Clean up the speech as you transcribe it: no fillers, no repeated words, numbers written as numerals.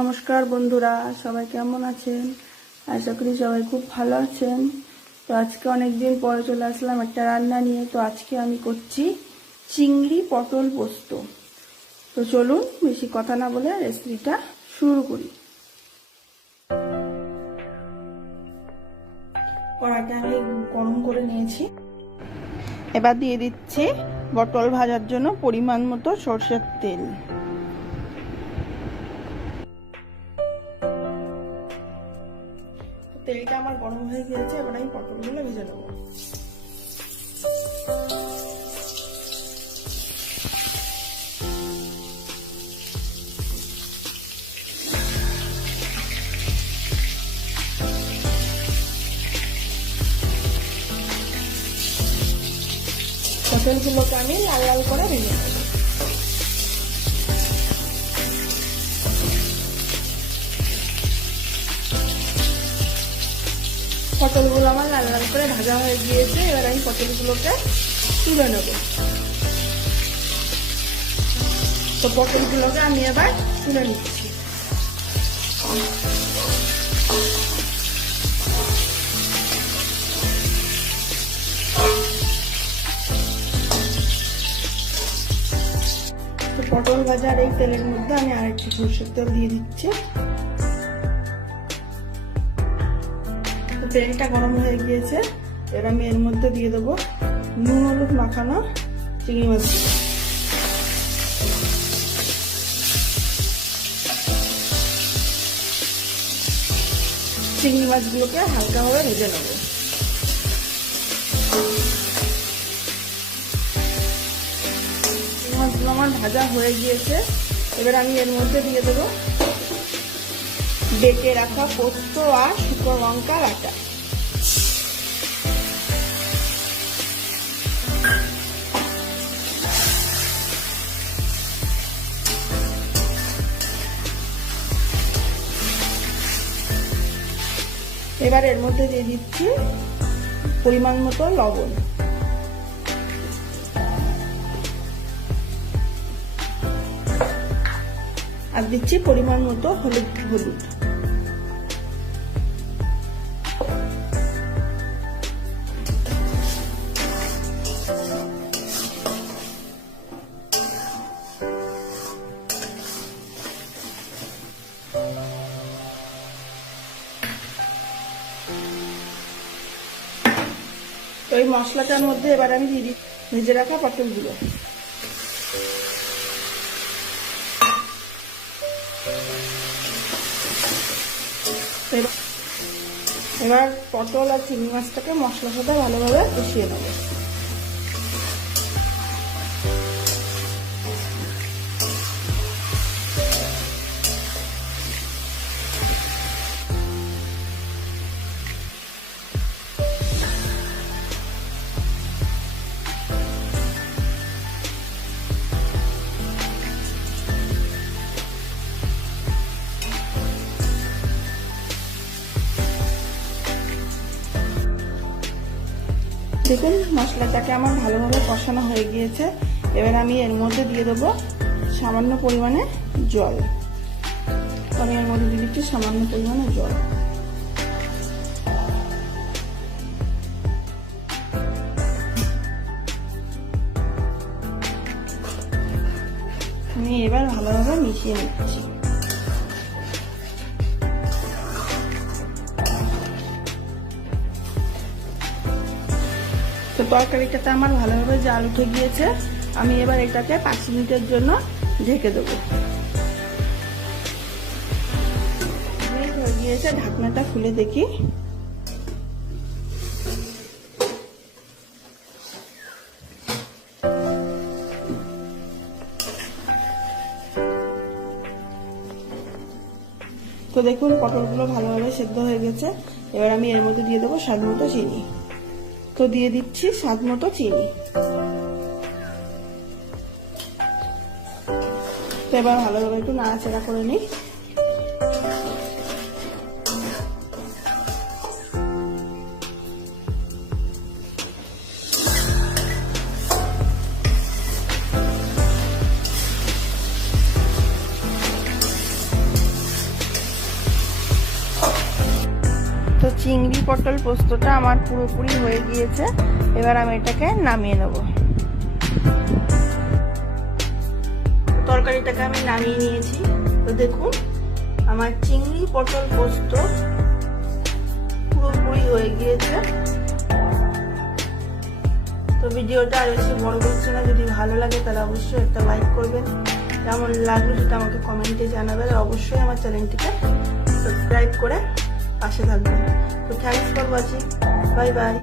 নমস্কার বন্ধুরা, সবাই কেমন আছেন? আশা করি সবাই খুব ভালো আছেন। তো আজকে অনেকদিন পরে চলে আসলাম একটা রান্না নিয়ে। তো আজকে আমি করছি চিংড়ি পটল পোস্ত। তো চলুন বেশি কথা না বলে রেসিপিটা শুরু করি। কড়াইটা আমি গরম করে নিয়েছি। এবার দিয়ে দিচ্ছি পটল ভাজার জন্য পরিমাণ মতো সরষের তেল। তেলটা আমার গরম হয়ে গিয়েছে, এবার আমি পটলগুলো ভেজে নেব। পটলগুলোকে আমি লাল লাল করে ভেজে নেব। পটলগুলো আমার লাল লাল করে ভাজা হয়ে গিয়েছে, এবার আমি পটলগুলোকে তুলে নেব। তো পটলগুলোকে আমি এবার তুলে নিচ্ছি। তো পটল ভাজার এই তেলের মধ্যে আমি আরেকটু সরষের তেল দিয়ে দিচ্ছি। তেলটা গরম হয়ে গিয়েছে, এবার আমি এর মধ্যে দিয়ে দেবো নুন হলুদ মাখানো চিংড়ি মাছ। চিংড়ি মাছগুলোকে হালকাভাবে ভেজে নেব। চিংড়ি মাছগুলো আমার ভাজা হয়ে গিয়েছে, এবার আমি এর মধ্যে দিয়ে দেবো বেটে রাখা পোস্ত আর শুকনো লঙ্কা বাটা। এবার এর মধ্যে দিয়ে দিচ্ছি পরিমাণ মতো লবণ। আর দিচ্ছি পরিমাণ মতো হলুদ। তো এই মশলাটার মধ্যে এবার আমি দিয়ে দিই ভেজে রাখা পটলগুলো। এবার পটল আর চিংড়ি মাছটাকে মশলার সাথে ভালোভাবে কষিয়ে নেব। দেখুন মশলাটাকে আমার ভালোভাবে কষানো হয়ে গিয়েছে, এবার আমি এর মধ্যে দিয়ে দেবো সামান্য পরিমাণে জল। আমি এর মধ্যে দিয়ে দিচ্ছি সামান্য পরিমাণে জল। আমি এবার ভালোভাবে মিশিয়ে নিচ্ছি। তো তরকারিটাতে আমার ভালোভাবে জাল উঠে গিয়েছে, আমি এবার এটাকে 5 মিনিটের জন্য ঢেকে দেবো। হয়ে গিয়েছে, ঢাকনাটা খুলে দেখি। তো দেখুন পটলগুলো ভালোভাবে সেদ্ধ হয়ে গেছে, এবার আমি এর মধ্যে দিয়ে দেবো স্বাদ মতো চিনি। তো দিয়ে দিচ্ছি স্বাদ মতো চিনি। তো এবার ভালোভাবে একটু নাড়াচাড়া করে নিই। চিংড়ি পটল পোস্তটা আমার পুরোপুরি হয়ে গিয়েছে। এবার আমি এটাকে নামিয়ে নেব। তরকারিটাকে আমি নামিয়ে নিয়েছি। তো দেখুন আমার চিংড়ি পটল পোস্ত পুরোপুরি হয়ে গিয়েছে। তো ভিডিওটা আর বেশি বড় করছে না, যদি ভালো লাগে তাহলে অবশ্যই একটা লাইক করবেন, কেমন লাগলো সেটা আমাকে কমেন্টে জানাবেন, আর অবশ্যই আমার চ্যানেলটিকে সাবস্ক্রাইব করে পাশে থাকবেন। তো thanks for watching, bye bye.